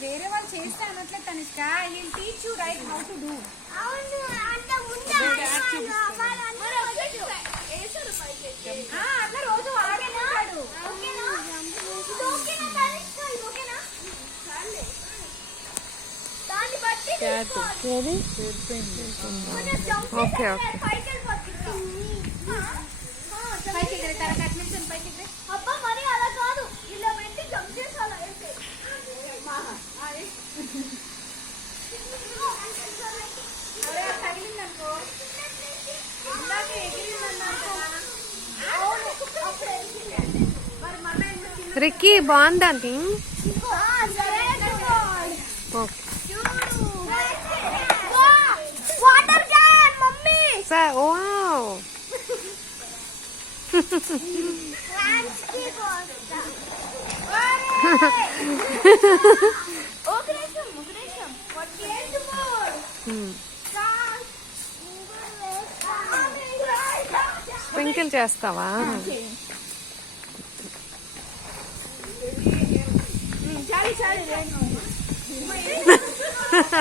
వేరే వాళ్ళు చేస్తే అనట్లేదు Tanishq. I will teach you right how to do. అవును అంత ముందు అట్లా రోజు ఆడేస్తాడు. ఓకేనా ఓకేనా తనిష్క ఓకేనా దాన్ని బట్టి ఏది ఓకే ఓకే అబ్బా మరి అలా కాదు ఇలా పెట్టి జంప్ చేసి అలా వేస్తే తగిలిందనుకో ఇందాక ఎగిరిందన్నాను. మరి మళ్ళీ రిక్కీ బాగుందా okay water can mummy sir wow sprinkle చేస్తావా? చాలు